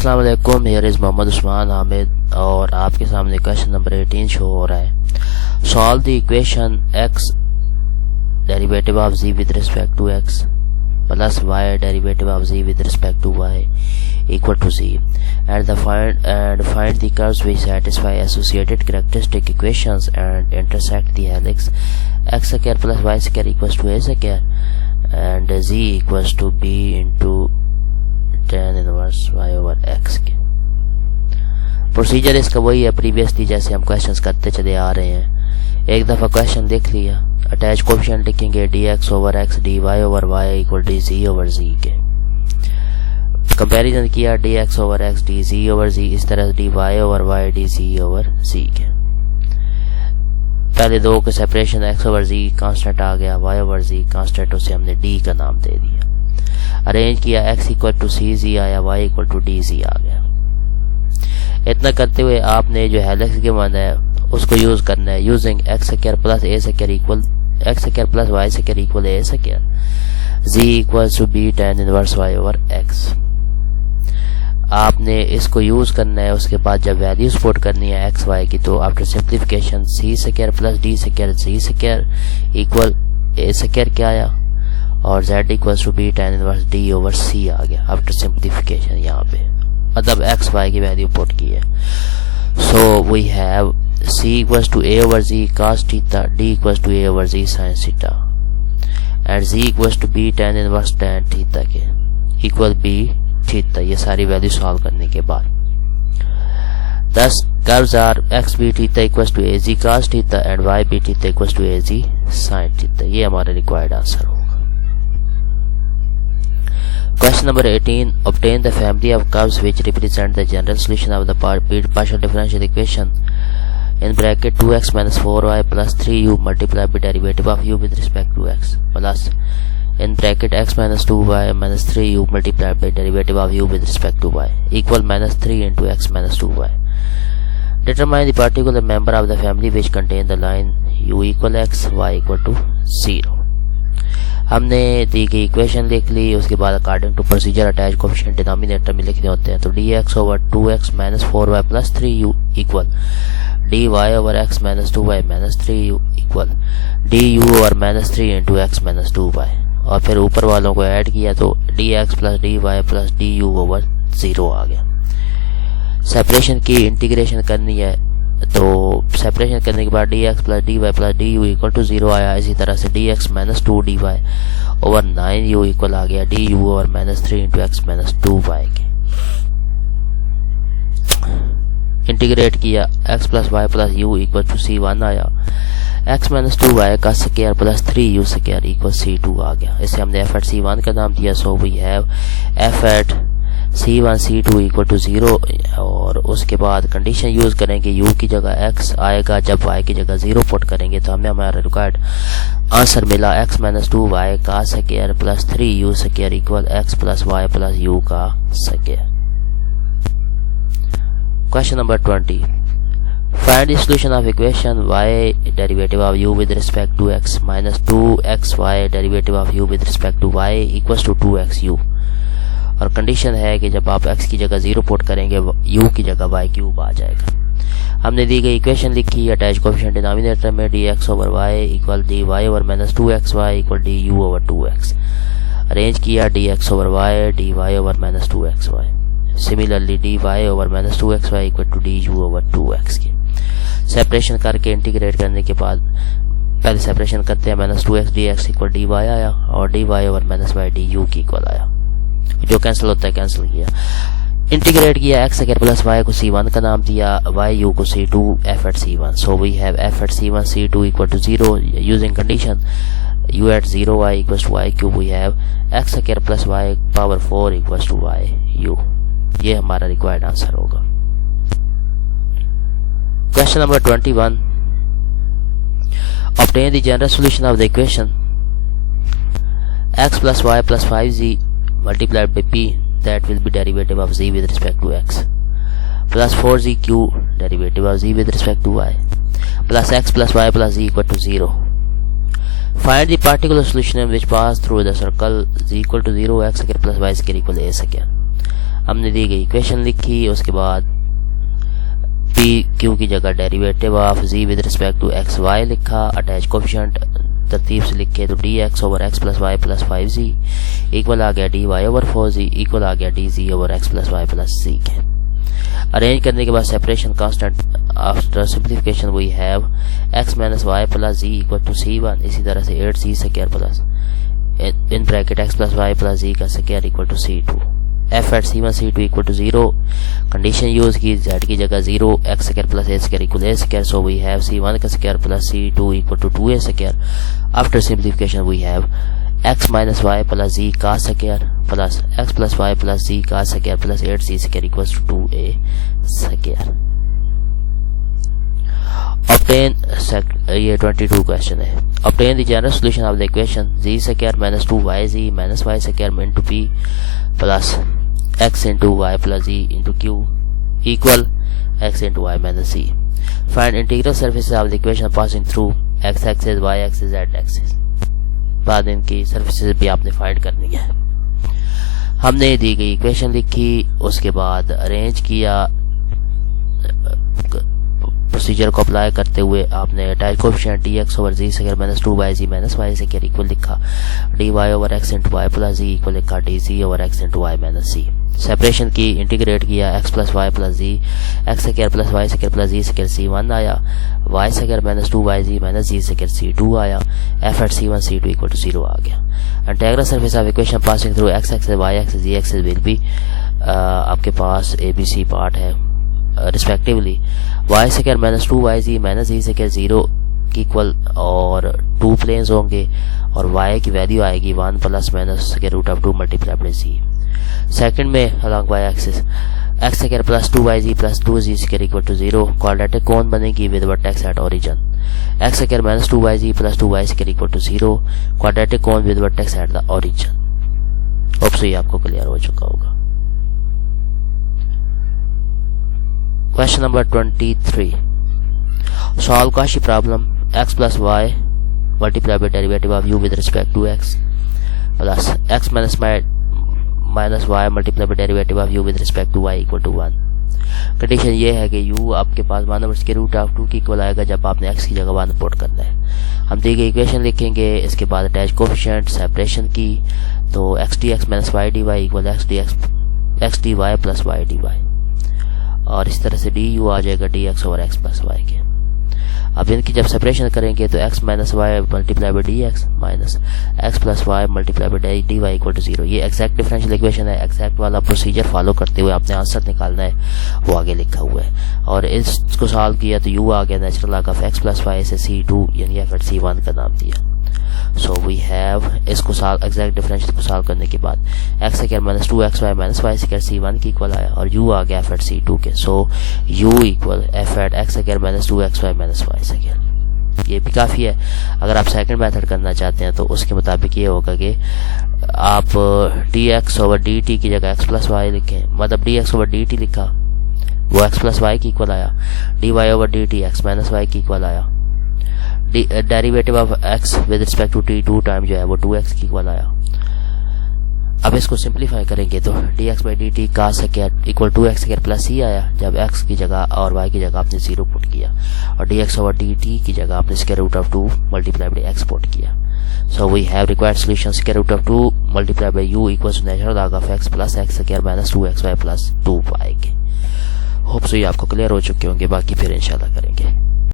अस्सलाम वालेकुम, here is Mohammad Usman Hamid और आपके सामने क्वेश्चन नंबर 18 शो हो रहा है। Solve the equation x derivative of z with respect to x plus y derivative of z with respect to y equal to z and find the curves which satisfy associated characteristic equations and intersect the helix x square plus y square equals to a square and z equals to b into tan inverse y over x के। Procedure इसका वही है previously जैसे हम questions करते चले आ रहे हैं। एक दफ़ा क्वेश्चन देख लिया, अटैच कोएफिशिएंट लिखेंगे dx over x dy over y equal dz over z के। कंपैरिजन किया dx over x dz over z, इस तरह dy over y dz over z के। पहले दो के separation x over z constant आ गया, y ओवर z कांस्टेंट, उसे हमने d का नाम दे दिया। अरेंज किया x equal to c z आया, y equal to d z आ गया। इतना करते हुए आपने जो हेलिक्स गिवन है उसको यूज करना है using X square plus A square equal X square plus Y square equal A square, z equal to B tan inverse y over x। आपने इसको यूज करना है। उसके बाद जब वैल्यूज पुट करनी है एक्स वाई की, तो after simplification c square plus d square g square equal ए स्क्वायर क्या आया और z equals to B tan inverse d over c आ गया आफ्टर सिंप्लीफिकेशन। यहाँ पे मतलब x y की वैल्यू पुट की है। So we have c equals to a over z cos theta, d equals to a over z sin theta and z equals to b tan inverse tan theta के equal b theta. ये सारी value solve करने के बाद thus curves are x b theta equals to a z cos theta and y b theta equals to a z sin theta. ये हमारा required answer होगा। Question number 18. Obtain the family of curves which represent the general solution of the partial differential equation in bracket 2x minus 4y plus 3u multiplied by derivative of u with respect to x plus in bracket x minus 2y minus 3u multiplied by derivative of u with respect to y equal minus 3 into x minus 2y. Determine the particular member of the family which contain the line u equal x, y equal to 0. हमने दी गई equation लिख ली। उसके बाद according to procedure attach coefficient denominator में लिखने होते हैं। तो dx over 2x minus 4y plus 3u equal dy over x minus 2y minus 3u equal du over minus 3 into x minus 2y और फिर ऊपर वालों को ऐड किया तो dx plus dy plus du over 0 आ गया। सेपरेशन की इंटीग्रेशन करनी है तो सेपरेशन करने के बाद dx plus dy plus du equal to 0 आया। इसी तरह से dx minus 2dy over 9u equal आ गया du over minus 3 into x minus 2y के। इंटीग्रेट किया x plus y plus u equal to c1 आया। x माइनस 2y का square plus 3u square equal c2 आ गया। इसे हमने f एट c1 का नाम दिया। So we have f at c1 c2 equal to 0 और उसके बाद कंडीशन यूज करेंगे u की जगह x आएगा। जब y की जगह 0 पुट करेंगे तो हमें हमारा रिक्वायर्ड आंसर मिला x माइनस 2y का square plus 3u square equal x plus y plus u का square. Question number 20. Find the solution of equation y derivative of u with respect to x minus 2xy derivative of u with respect to y equals to 2xu और condition है कि जब आप x की जगह 0 put करेंगे u की जगह y क्यूब आ जाएगा। हमने दी गई इक्वेशन लिखी अटैच कोएफिशिएंट डिनोमिनेटर में dx over y equal dy over minus 2xy equal du over 2x। Arrange किया dx over y dy over minus 2xy similarly dy over minus 2xy equal to du over 2x के। Separation करके integrate करने के बाद पहले separation करते हैं minus 2x dx equal dy आया और dy over minus y du की इक्वल आया। जो कैंसिल होता है कैंसिल किया। इंटीग्रेट किया x स्क्वायर प्लस y को c1 का नाम दिया, y u को c2 f at c1। So we have f at c1 c2 equal to 0 using condition u at 0 y equals to y cube. We have x square plus y power 4 equals to y u। ये हमारा required answer होगा। Question number 21. Obtain the general solution of the equation x plus y plus 5z multiplied by p that will be derivative of z with respect to x plus 4zq derivative of z with respect to y plus x plus y plus z equal to 0. Find the particular solution which pass through the circle z equal to 0 x square plus y square equal a square. हमने दी गई equation लिखी, उसके बाद P Q की जगह derivative of z with respect to x y लिखा, attach coefficient तरतीब से लिखे तो d x over x plus y plus 5z equal आ गया d y over 4z equal आ गया d z over x plus y plus c के। अरेंज करने के बाद separation constant after simplification we have x minus y plus z equal to c1, इसी तरह से 8c स्क्वायर प्लस इन bracket x plus y plus z का square equal to c2, f at c1 c2 equal to 0, condition use की z की जगह 0, x square plus a square equal a square, so we have c1 का square plus c2 equal to 2a square. After simplification we have x minus y plus z का square plus x plus y plus z का square plus 8c square equal to 2a square. Obtain ये 22 question है। Obtain the general solution of the equation z square minus 2yz minus y square into p plus x into y plus g into q equal x into y minus c। Find integral surfaces of the equation passing through x axis y axis z axis. बाद इनकी surfaces भी आपने find करनी है। हमने दी गई equation लिखी, उसके बाद अरेंज किया, प्रोसीजर को अप्लाई करते हुए आपने attach coefficient d x over z square minus 2yz minus y square equal लिखा, d y over x into y plus z equal लिखा d z over x into y minus c. Separation की, integrate किया, x plus y plus z x square plus Y square plus z square c1 आया, y square minus 2yz minus z square c2 आया, f at c1 c2 equal to 0 आ गया। Integral surface of equation passing through x axis y axis z axis will be आपके पास ABC part है respectively y square minus 2yz minus z square 0 equal और 2 planes होंगे और y की value आएगी 1 plus minus square root of 2 multiply by c। Second में along y axis x square plus 2yz plus 2z square equal to 0 quadratic cone बनेगी with vertex at origin, x square minus 2yz plus 2y square equal to 0 quadratic cone with vertex at the origin. Hope so ये आपको clear हो चुका होगा। Question number 23. Solve Cauchy problem x plus y multiply by derivative of u with respect to x plus x minus y multiply by derivative of u with respect to y equal to 1। Condition ये है कि u आपके पास 1 over square root of 2 की equal आएगा जब आपने x की जगह 1 पुट करना है। हम दी गई इक्वेशन लिखेंगे, इसके बाद अटैच कोफिशिएंट सेपरेशन की, तो x dx minus y dy equal x dy plus y dy और इस तरह से du आ जाएगा dx over x plus y के। अब इनकी जब सेपरेशन करेंगे तो x minus y multiply by dx minus x plus y multiply by dy equal to 0। ये एग्जैक्ट डिफरेंशियल इक्वेशन है। एग्जैक्ट वाला प्रोसीजर फॉलो करते हुए आपने आंसर निकालना है, वो आगे लिखा हुआ है। और इसको सॉल्व किया तो u आ गया natural log of x plus y से c2 यानी f एट c1 का नाम दिया। सो वी हैव इसको सॉल्व एग्जैक्ट डिफरेंशियल को सॉल्व करने के बाद x square minus 2xy minus y square c1 की इक्वल आया और u आ गया f एट c2 के। So u equal f at x square minus 2xy minus y square. ये भी काफ़ी है। अगर आप सेकंड मेथड करना चाहते हैं तो उसके मुताबिक ये होगा कि आप dx ओवर dt की जगह x प्लस वाई लिखें, मतलब dx ओवर dt लिखा वो x प्लस वाई की इक्वल आया, dy over dt x minus y की इक्वल आया, derivative of x with respect to t2 time जो है वो 2x की इक्वल आया। अब इसको सिंप्लीफाई करेंगे तो dx बाई dt का square equal 2x square plus c आया जब x की जगह और y की जगह आपने 0 पुट किया और dx ओवर dt की जगह आपने square root of 2 multiply by x put किया। So we have required solution square root of 2 multiply by u equals natural log of x plus x square minus 2xy plus 2y के। Hope so ये आपको clear हो चुके होंगे, बाकी फिर इंशाल्लाह करेंगे।